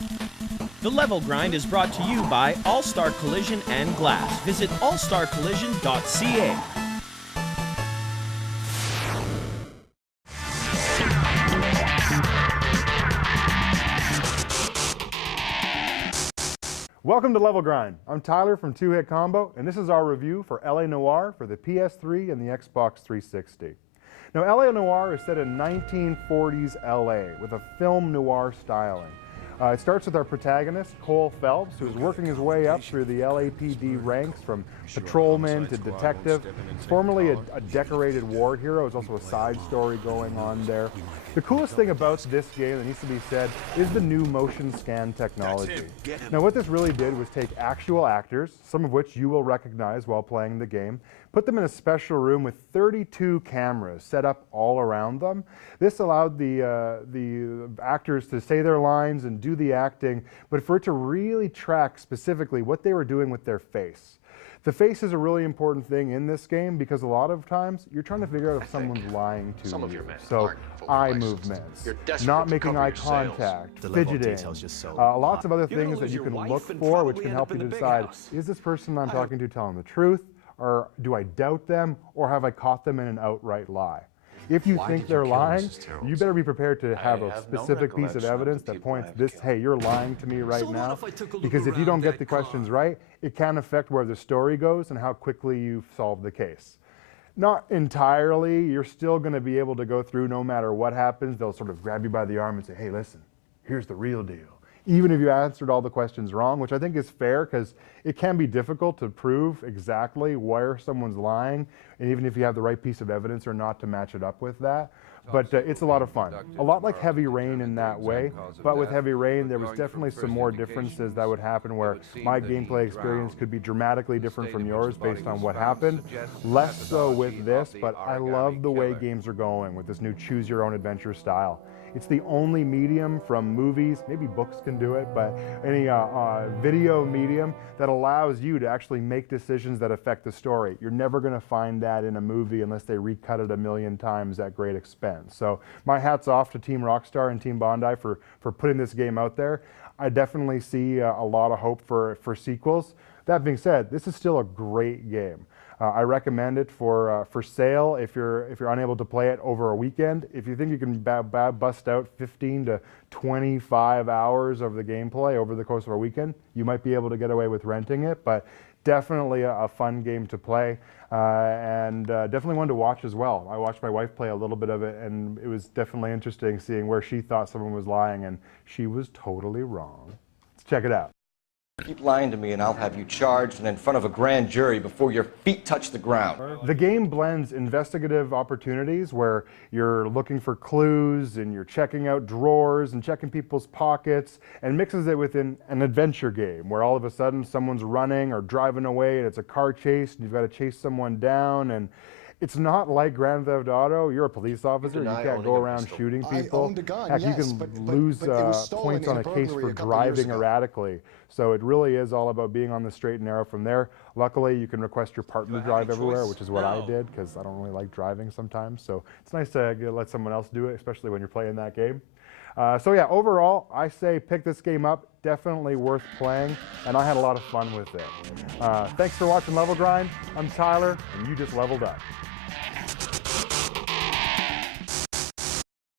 The Level Grind is brought to you by All-Star Collision and Glass. Visit allstarcollision.ca. Welcome to Level Grind. I'm Tyler from Two Hit Combo, and this is our review for LA Noire for the PS3 and the Xbox 360. Now, LA Noire is set in 1940s LA with a film noir styling. It starts with our protagonist, Cole Phelps, who's working his way up through the LAPD ranks from patrolman to detective. He's formerly a decorated war hero. There's also a side story going on there. The coolest thing about this game that needs to be said is the new motion scan technology. Now, what this really did was take actual actors, some of which you will recognize while playing the game, put them in a special room with 32 cameras set up all around them. This allowed the actors to say their lines and do the acting, but for it to really track specifically what they were doing with their face. The face is a really important thing in this game because a lot of times you're trying to figure out if someone's lying to you. So eye movements, not making eye contact, fidgeting, lots of other things that you can look for which can help you to decide, is this person I'm talking to telling the truth? Or do I doubt them, or have I caught them in an outright lie? If you think they're lying, you better be prepared to have a specific piece of evidence that points this, hey, you're lying to me right now. Because if you don't get the questions right, it can affect where the story goes and how quickly you solve the case. Not entirely, you're still going to be able to go through no matter what happens. They'll sort of grab you by the arm and say, hey, listen, here's the real deal. Even if you answered all the questions wrong, which I think is fair because it can be difficult to prove exactly where someone's lying, and even if you have the right piece of evidence or not to match it up with that. But it's a lot of fun. A lot like Heavy Rain in that way, but with Heavy Rain there was definitely some more differences that would happen where my gameplay experience could be dramatically different from yours based on what happened. Less so with this, but I love the way games are going with this new choose your own adventure style. It's the only medium from movies, maybe books can do it, but any video medium that allows you to actually make decisions that affect the story. You're never going to find that in a movie unless they recut it a million times at great expense. So my hat's off to Team Rockstar and Team Bondi for putting this game out there. I definitely see a lot of hope for sequels. That being said, this is still a great game. I recommend it for sale if you're unable to play it over a weekend. If you think you can bust out 15 to 25 hours of the gameplay over the course of a weekend, you might be able to get away with renting it, but definitely a fun game to play and definitely one to watch as well. I watched my wife play a little bit of it and it was definitely interesting seeing where she thought someone was lying and she was totally wrong. Let's check it out. Keep lying to me and I'll have you charged and in front of a grand jury before your feet touch the ground. The game blends investigative opportunities where you're looking for clues and you're checking out drawers and checking people's pockets and mixes it with an adventure game where all of a sudden someone's running or driving away and it's a car chase and you've got to chase someone down. And it's not like Grand Theft Auto. You're a police officer. You can't go around shooting people. Heck, you can lose points on a case for driving erratically. So it really is all about being on the straight and narrow from there. Luckily, you can request your partner drive everywhere, which is what I did because I don't really like driving sometimes. So it's nice to let someone else do it, especially when you're playing that game. So yeah, overall, I say pick this game up. Definitely worth playing, and I had a lot of fun with it. Thanks for watching Level Grind. I'm Tyler, and you just leveled up.